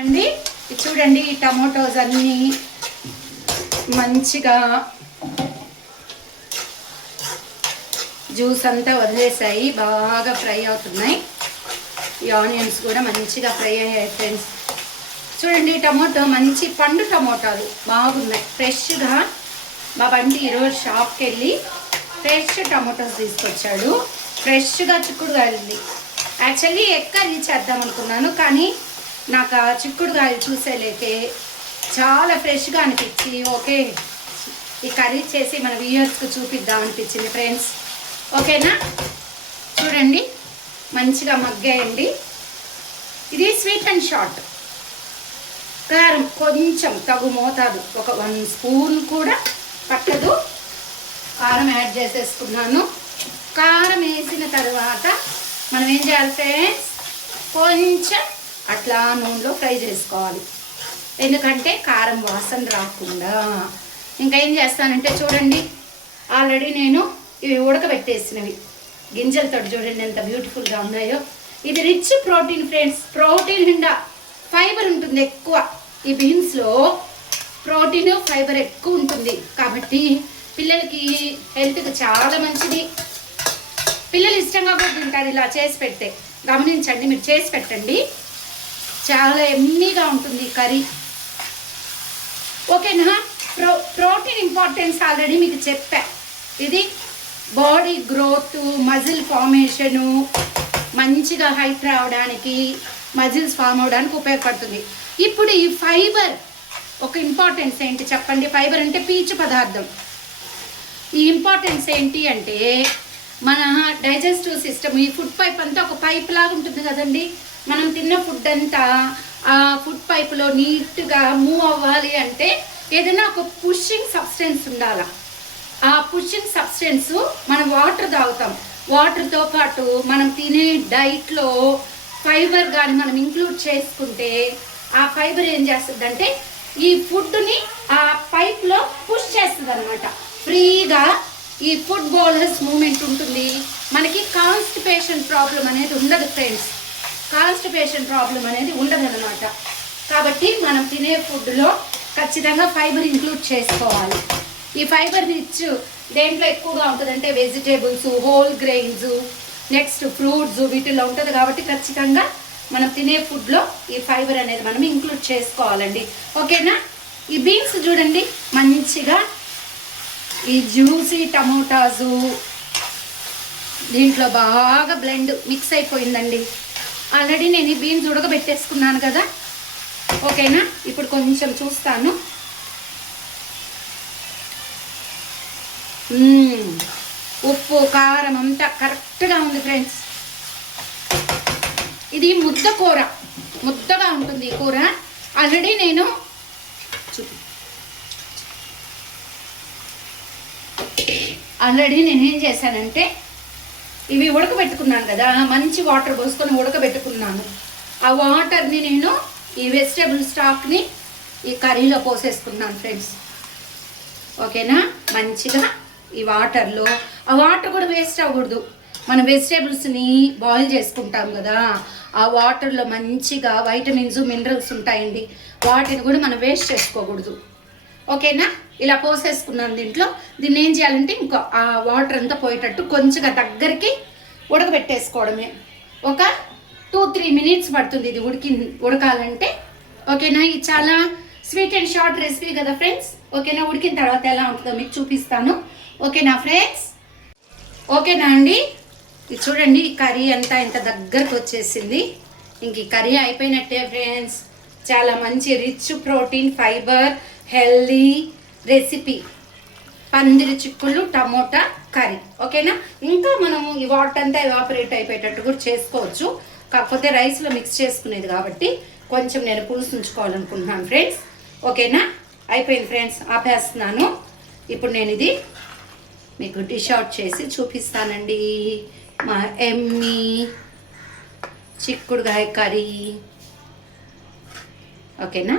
అండి చూడండి ఈ టమాటోస్ అన్నీ మంచిగా జ్యూస్ అంతా వదిలేసాయి. బాగా ఫ్రై అవుతున్నాయి. ఈ ఆనియన్స్ కూడా మంచిగా ఫ్రై అయ్యాయి ఫ్రెండ్స్. చూడండి టమాటో మంచి పండు టమాటాలు. బాగున్నాయి. ఫ్రెష్గా మా బండి ఈరోజు షాప్కి వెళ్ళి ఫ్రెష్ టమాటోస్ తీసుకొచ్చాడు. ఫ్రెష్గా చిక్కుడుగాయలు యాక్చువల్లీ ఎక్కడి నుంచి చేద్దాం అనుకున్నాను కానీ నాకు ఆ చిక్కుడుగాయలు చూసేలేకే చాలా ఫ్రెష్గా అనిపించి ఓకే ఈ కర్రీ చేసి మన వ్యూయర్స్కి చూపిద్దాం అనిపించింది ఫ్రెండ్స్. ఓకేనా? చూడండి మంచిగా మగ్గేయండి. ఇది స్వీట్ అండ్ షార్ట్. కారం కొంచెం తగు మోతాదు. ఒక వన్ స్పూన్ కూడా పట్టదు. కారం యాడ్ చేసేసుకున్నాను. కారం వేసిన తర్వాత మనం ఏం చేయాలి ఫ్రెండ్స్? కొంచెం అట్లా నూనెలో ఫ్రై చేసుకోవాలి. ఎందుకంటే కారం వాసన రాకుండా. ఇంకా ఏం చేస్తానంటే చూడండి ఆల్రెడీ నేను ఇవి ఉడకబెట్టేసినవి. గింజలతో చూడండి ఎంత బ్యూటిఫుల్గా ఉన్నాయో. ఇది రిచ్ ప్రోటీన్ ఫ్రెండ్స్ ప్రోటీన్ నిండా ఫైబర్ ఉంటుంది ఎక్కువ. ఈ బీన్స్లో ప్రోటీన్ ఫైబర్ ఎక్కువ ఉంటుంది. కాబట్టి పిల్లలకి హెల్త్కి చాలా మంచిది. పిల్లలు ఇష్టంగా కూడా తింటారు ఇలా చేసి పెడితే. గమనించండి మీరు చేసి పెట్టండి. చాలా ఎమ్మీగా ఉంటుంది ఈ కర్రీ. ఓకేనా? ప్రో ప్రోటీన్ ఇంపార్టెన్స్ ఆల్రెడీ మీకు చెప్పా. ఇది బాడీ గ్రోత్ మజిల్ ఫార్మేషను మంచిగా హైట్ రావడానికి మజిల్స్ ఫామ్ అవడానికి ఉపయోగపడుతుంది. ఇప్పుడు ఈ ఫైబర్ ఒక ఇంపార్టెన్స్ ఏంటి చెప్పండి? ఫైబర్ అంటే పీచు పదార్థం. ఈ ఇంపార్టెన్స్ ఏంటి అంటే మన డైజెస్టివ్ సిస్టమ్ ఈ ఫుడ్ పైప్ అంతా ఒక పైప్ లాగా ఉంటుంది కదండి. మనం తిన్న ఫుడ్ అంతా ఆ ఫుడ్ పైప్లో నీట్గా మూవ్ అవ్వాలి అంటే ఏదైనా ఒక పుషింగ్ సబ్స్టెన్స్ ఉండాలా? ఆ పుషింగ్ సబ్స్టెన్స్ మనం వాటర్ తాగుతాం. వాటర్తో పాటు మనం తినే డైట్లో ఫైబర్ కానీ మనం ఇంక్లూడ్ చేసుకుంటే ఆ ఫైబర్ ఏం చేస్తుంది అంటే ఈ ఫుడ్ని ఆ పైప్లో పుష్ చేస్తుంది అనమాట ఫ్రీగా ఈ ఫుడ్ బౌలర్స్ మూమెంట్ ఉంటుంది. మనకి కాన్స్టిపేషన్ ప్రాబ్లం అనేది ఉండదు ఫ్రెండ్స్ కాన్స్టిపేషన్ ప్రాబ్లం అనేది ఉండదనమాట కాబట్టి మనం తినే ఫుడ్లో ఖచ్చితంగా ఫైబర్ ఇంక్లూడ్ చేసుకోవాలి. ఈ ఫైబర్ రిచ్ దేంట్లో ఎక్కువగా ఉంటుందంటే vegetables whole grains next fruits వీటిల్లో ఉంటుంది కాబట్టి ఖచ్చితంగా మనం తినే ఫుడ్లో ఈ ఫైబర్ అనేది మనం ఇంక్లూడ్ చేసుకోవాలండి. ఓకేనా? ఈ బీన్స్ చూడండి మంచిగా ఈ జ్యూసీ టమోటాసు దీంట్లో బాగా బ్లెండ్ మిక్స్ అయిపోయిందండి. ఆల్రెడీ నేను ఈ బీన్స్ ఉడకబెట్టేసుకున్నాను కదా. ఓకేనా? ఇప్పుడు కొంచెం చూస్తాను. ఉప్పు కారం అంతా కరెక్ట్గా ఉంది ఫ్రెండ్స్ ఇది ముద్ద కూర. ముద్దగా ఉంటుంది ఈ కూర. ఆల్రెడీ నేను ఆల్రెడీ నేనేం చేశానంటే ఇవి ఉడకబెట్టుకున్నాను కదా మంచి వాటర్ పోసుకొని ఉడకబెట్టుకున్నాను. ఆ వాటర్ని నేను ఈ వెజిటేబుల్ స్టాక్ని ఈ కర్రీలో పోసేసుకున్నాను ఫ్రెండ్స్. ఓకేనా? మంచిగా ఈ వాటర్లో. ఆ వాటర్ కూడా వేస్ట్ అవ్వకూడదు. మన వెజిటేబుల్స్ని బాయిల్ చేసుకుంటాం కదా ఆ వాటర్లో మంచిగా వైటమిన్స్ మినరల్స్ ఉంటాయండి. వాటిని కూడా మనం వేస్ట్ చేసుకోకూడదు. ఓకేనా? ఇలా పోసేసుకున్నాను దీంట్లో. దీన్ని ఏం చేయాలంటే ఇంకో ఆ వాటర్ అంతా పోయేటట్టు కొంచెంగా దగ్గరికి ఉడకబెట్టేసుకోవడమే. ఒక టూ త్రీ మినిట్స్ పడుతుంది ఇది ఉడికి ఉడకాలంటే. ఓకేనా? ఇది చాలా స్వీట్ అండ్ షార్ట్ రెసిపీ కదా ఫ్రెండ్స్ ఓకేనా? ఉడికిన తర్వాత ఎలా ఉంటుందో మీకు చూపిస్తాను. ఓకేనా ఫ్రెండ్స్ ఓకేనా అండి? ఇది చూడండి ఈ కర్రీ అంతా ఇంత దగ్గరకు వచ్చేసింది. ఇంక ఈ కర్రీ అయిపోయినట్టే ఫ్రెండ్స్ చాలా మంచి rich protein fibre healthy recipe. పందిరి చిక్కుళ్ళు టమోటా కర్రీ. ఓకేనా? ఇంకా మనం ఈ వాటర్ అంతా ఎవాపరేట్ అయిపోయేటట్టు కూడా చేసుకోవచ్చు. కాకపోతే రైస్లో మిక్స్ చేసుకునేది కాబట్టి కొంచెం నేను పులుసు ఉంచుకోవాలనుకుంటున్నాను ఫ్రెండ్స్ ఓకేనా? అయిపోయింది ఫ్రెండ్స్ ఆపేస్తున్నాను. ఇప్పుడు నేను ఇది మీకు డిష్ అవుట్ చేసి చూపిస్తానండి. మా ఎమ్మి చిక్కుడుగాయ కర్రీ. ఓకేనా?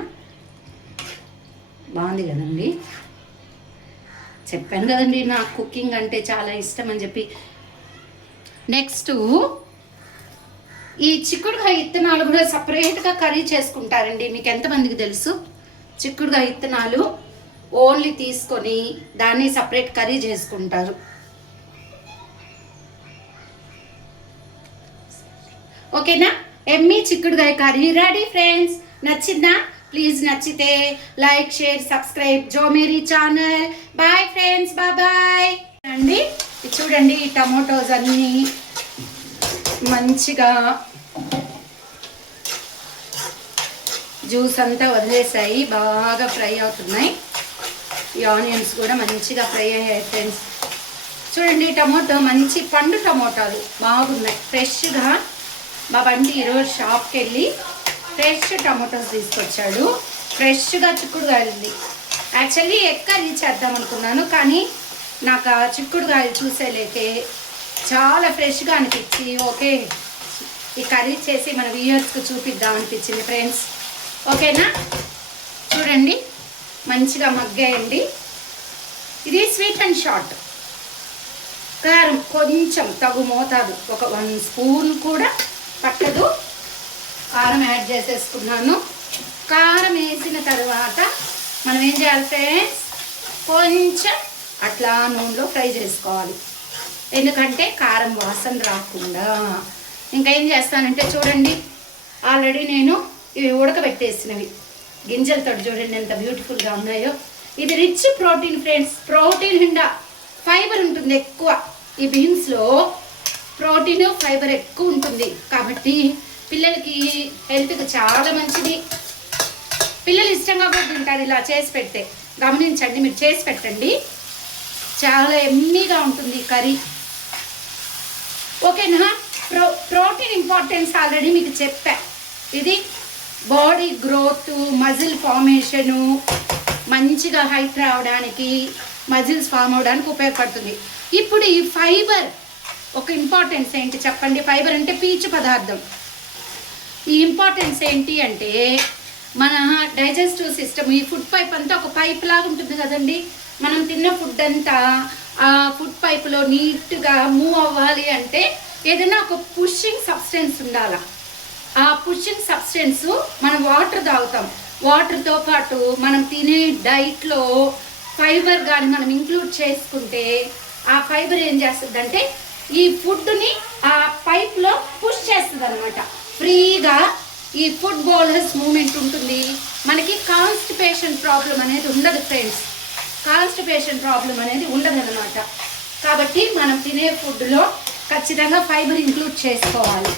బాగుంది కదండి. చెప్పాను కదండి నాకు కుకింగ్ అంటే చాలా ఇష్టం అని చెప్పి. నెక్స్ట్ ఈ చిక్కుడుకాయ ఇత్తనాలు కూడా సపరేట్గా కర్రీ చేసుకుంటారండి. మీకు ఎంతమందికి తెలుసు? చిక్కుడుకాయ ఇత్తనాలు ఓన్లీ తీసుకొని దాన్ని సపరేట్ కర్రీ చేసుకుంటారు. ఓకేనా? ఎమ్మి చిక్కుడుకాయ కర్రీ రెడీ ఫ్రెండ్స్? నచ్చిందా? ప్లీజ్ నచ్చితే లైక్ షేర్ సబ్స్క్రైబ్. జో Mary channel. Bye friends bye bye అండి చూడండి ఈ టమాటోస్ అన్నీ మంచిగా జ్యూస్ అంతా వదిలేసాయి. బాగా ఫ్రై అవుతున్నాయి. ఈ ఆనియన్స్ కూడా మంచిగా ఫ్రై అయ్యాయి ఫ్రెండ్స్ చూడండి టమాటో మంచి పండు టమోటాలు. బాగున్నాయి. ఫ్రెష్గా మా బండి ఈరోజు షాప్కి వెళ్ళి ఫ్రెష్ టమాటోస్ తీసుకొచ్చాడు. ఫ్రెష్గా చిక్కుడుగాయలు యాక్చువల్లీ ఎగ్ కర్రీ చేద్దాం అనుకున్నాను కానీ నాకు ఆ చిక్కుడుగాయలు చూసేలేకే చాలా ఫ్రెష్గా అనిపించి ఓకే ఈ కర్రీ చేసి మన వ్యూయర్స్కి చూపిద్దాం అనిపించింది ఫ్రెండ్స్. ఓకేనా? చూడండి మంచిగా మగ్గేయండి. ఇది స్వీట్ అండ్ షార్ట్. కారం కొంచెం తగు మోతాదు. ఒక వన్ స్పూన్ కూడా పట్టదు. కారం యాడ్ చేసేసుకున్నాను. కారం వేసిన తర్వాత మనం ఏం చేయాలి ఫ్రెండ్స్ కొంచెం అట్లా నూనెలో ఫ్రై చేసుకోవాలి. ఎందుకంటే కారం వాసన రాకుండా. ఇంకా ఏం చేస్తానంటే చూడండి ఆల్రెడీ నేను ఇవి ఉడకబెట్టేసినవి. గింజలతో చూడండి ఎంత బ్యూటిఫుల్గా ఉన్నాయో. ఇది రిచ్ ప్రోటీన్ ఫ్రెండ్స్ ప్రోటీన్ నిండా ఫైబర్ ఉంటుంది ఎక్కువ. ఈ బీన్స్లో ప్రోటీన్ ఫైబర్ ఎక్కువ ఉంటుంది. కాబట్టి పిల్లలకి హెల్త్కి చాలా మంచిది. పిల్లలు ఇష్టంగా కూడా తింటారు ఇలా చేసి పెడితే. గమనించండి మీరు చేసి పెట్టండి. చాలా ఎమ్మీగా ఉంటుంది కర్రీ. ఓకేనా? ప్రో ప్రోటీన్ ఇంపార్టెన్స్ ఆల్రెడీ మీకు చెప్పా. ఇది బాడీ గ్రోత్ మజిల్ ఫార్మేషను మంచిగా హైట్ రావడానికి మజిల్స్ ఫామ్ అవడానికి ఉపయోగపడుతుంది. ఇప్పుడు ఈ ఫైబర్ ఒక ఇంపార్టెన్స్ ఏంటి చెప్పండి? ఫైబర్ అంటే పీచు పదార్థం. ఈ ఇంపార్టెన్స్ ఏంటి అంటే మన డైజెస్టివ్ సిస్టమ్ ఈ ఫుడ్ పైప్ అంతా ఒక పైప్ లాగా ఉంటుంది కదండి. మనం తిన్న ఫుడ్ అంతా ఆ ఫుడ్ పైప్లో నీట్గా మూవ్ అవ్వాలి అంటే ఏదైనా ఒక పుషింగ్ సబ్స్టెన్స్ ఉండాల. ఆ పుషింగ్ సబ్స్టెన్స్ మనం వాటర్ తాగుతాం. వాటర్తో పాటు మనం తినే డైట్లో ఫైబర్ కానీ మనం ఇంక్లూడ్ చేసుకుంటే ఆ ఫైబర్ ఏం చేస్తుందంటే ఈ ఫుడ్ని ఆ పైప్లో పుష్ ఫ్రీగా ఈ ఫుడ్ బౌలర్స్ మూమెంట్ ఉంటుంది. మనకి కాన్స్టిపేషన్ ప్రాబ్లం అనేది ఉండదు ఫ్రెండ్స్ కాన్స్టిపేషన్ ప్రాబ్లం అనేది ఉండదనమాట కాబట్టి మనం తినే ఫుడ్లో ఖచ్చితంగా ఫైబర్ ఇంక్లూడ్ చేసుకోవాలి.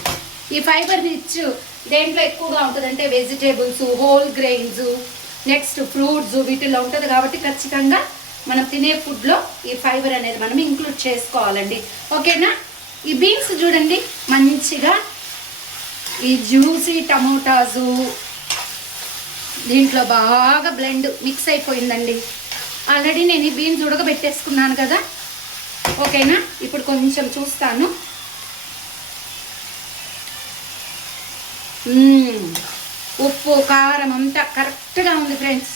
ఈ ఫైబర్ రిచ్ దేంట్లో ఎక్కువగా ఉంటుందంటే vegetables whole grains next fruits వీటిలో ఉంటుంది కాబట్టి ఖచ్చితంగా మనం తినే ఫుడ్లో ఈ ఫైబర్ అనేది మనం ఇంక్లూడ్ చేసుకోవాలండి. ఓకేనా ఈ బీన్స్ చూడండి. మంచిగా ఈ జ్యూసీ టమోటాసు దీంట్లో బాగా బ్లెండ్ మిక్స్ అయిపోయిందండి. ఆల్రెడీ నేను ఈ బీన్స్ ఉడకబెట్టేసుకున్నాను కదా. ఓకేనా? ఇప్పుడు కొంచెం చూస్తాను. ఉప్పు కారం అంతా కరెక్ట్గా ఉంది ఫ్రెండ్స్.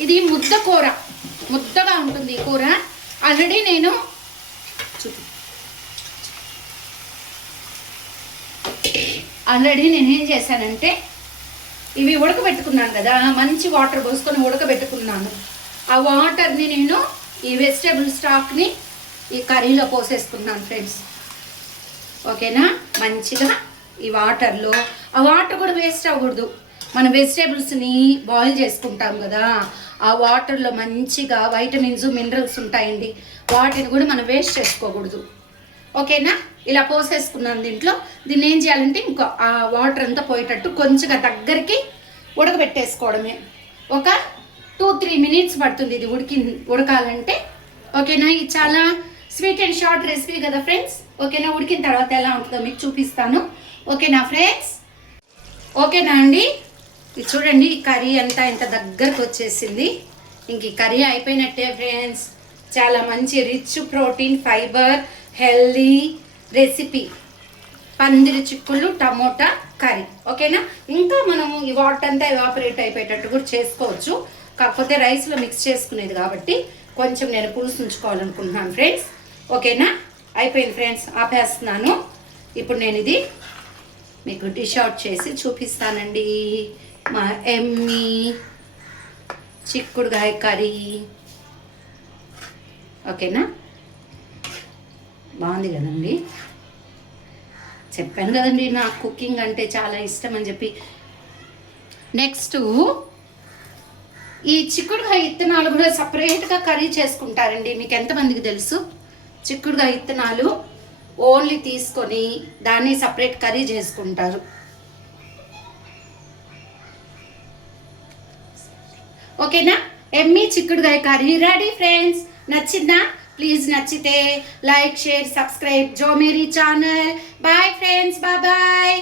ఇది ముద్ద కూర. ముద్దగా ఉంటుంది ఈ కూర. ఆల్రెడీ నేను ఆల్రెడీ నేనేం చేశానంటే ఇవి ఉడకబెట్టుకున్నాను కదా మంచి వాటర్ పోసుకొని ఉడకబెట్టుకున్నాను. ఆ వాటర్ని నేను ఈ వెజిటేబుల్ స్టాక్ని ఈ కర్రీలో పోసేసుకున్నాను ఫ్రెండ్స్. ఓకేనా? మంచిగా ఈ వాటర్లో. ఆ వాటర్ కూడా వేస్ట్ అవ్వకూడదు. మన వెజిటేబుల్స్ని బాయిల్ చేసుకుంటాం కదా ఆ వాటర్లో మంచిగా వైటమిన్స్ మినరల్స్ ఉంటాయండి. వాటిని కూడా మనం వేస్ట్ చేసుకోకూడదు. ఓకేనా? ఇలా పోసేసుకున్నాను దీంట్లో. దీన్ని ఏం చేయాలంటే ఇంకో ఆ వాటర్ అంతా పోయేటట్టు కొంచెంగా దగ్గరికి ఉడకబెట్టేసుకోవడమే. ఒక టూ త్రీ మినిట్స్ పడుతుంది ఇది ఉడికి ఉడకాలంటే. ఓకేనా? ఇది చాలా స్వీట్ అండ్ షార్ట్ రెసిపీ కదా ఫ్రెండ్స్ ఓకేనా? ఉడికిన తర్వాత ఎలా ఉంటుందో మీకు చూపిస్తాను. ఓకేనా ఫ్రెండ్స్ ఓకేనా అండి? ఇది చూడండి ఈ కర్రీ అంతా ఇంత దగ్గరకు వచ్చేసింది. ఇంక ఈ కర్రీ అయిపోయినట్టే ఫ్రెండ్స్ చాలా మంచి rich protein fibre healthy recipe. పందిరి చిక్కుళ్ళు టమోటా కర్రీ. ఓకేనా? ఇంకా మనం ఈ వాటర్ అంతా ఎవాపరేట్ అయిపోయేటట్టు కూడా చేసుకోవచ్చు. కాకపోతే రైస్లో మిక్స్ చేసుకునేది కాబట్టి కొంచెం నేను పులుసు ఉంచుకోవాలనుకుంటున్నాను ఫ్రెండ్స్. ఓకేనా? అయిపోయింది ఫ్రెండ్స్. ఆపేస్తున్నాను. ఇప్పుడు నేను ఇది మీకు డిష్ అవుట్ చేసి చూపిస్తానండి. మా ఎమ్మి చిక్కుడుగాయ కర్రీ. ఓకేనా? బాగుంది కదండి. చెప్పాను కదండి నాకు కుకింగ్ అంటే చాలా ఇష్టం అని చెప్పి. నెక్స్ట్ ఈ చిక్కుడుకాయ ఇత్తనాలు కూడా సపరేట్గా కర్రీ చేసుకుంటారండి. మీకు ఎంతమందికి తెలుసు? చిక్కుడుకాయ ఇత్తనాలు ఓన్లీ తీసుకొని దాన్ని సపరేట్ కర్రీ చేసుకుంటారు. ఓకేనా? ఎమ్మి చిక్కుడుకాయ కర్రీ రెడీ ఫ్రెండ్స్? నచ్చిందా? ప్లీజ్ నచ్చితే లైక్ షేర్ సబ్స్క్రైబ్ జో Mary channel bye friends bye bye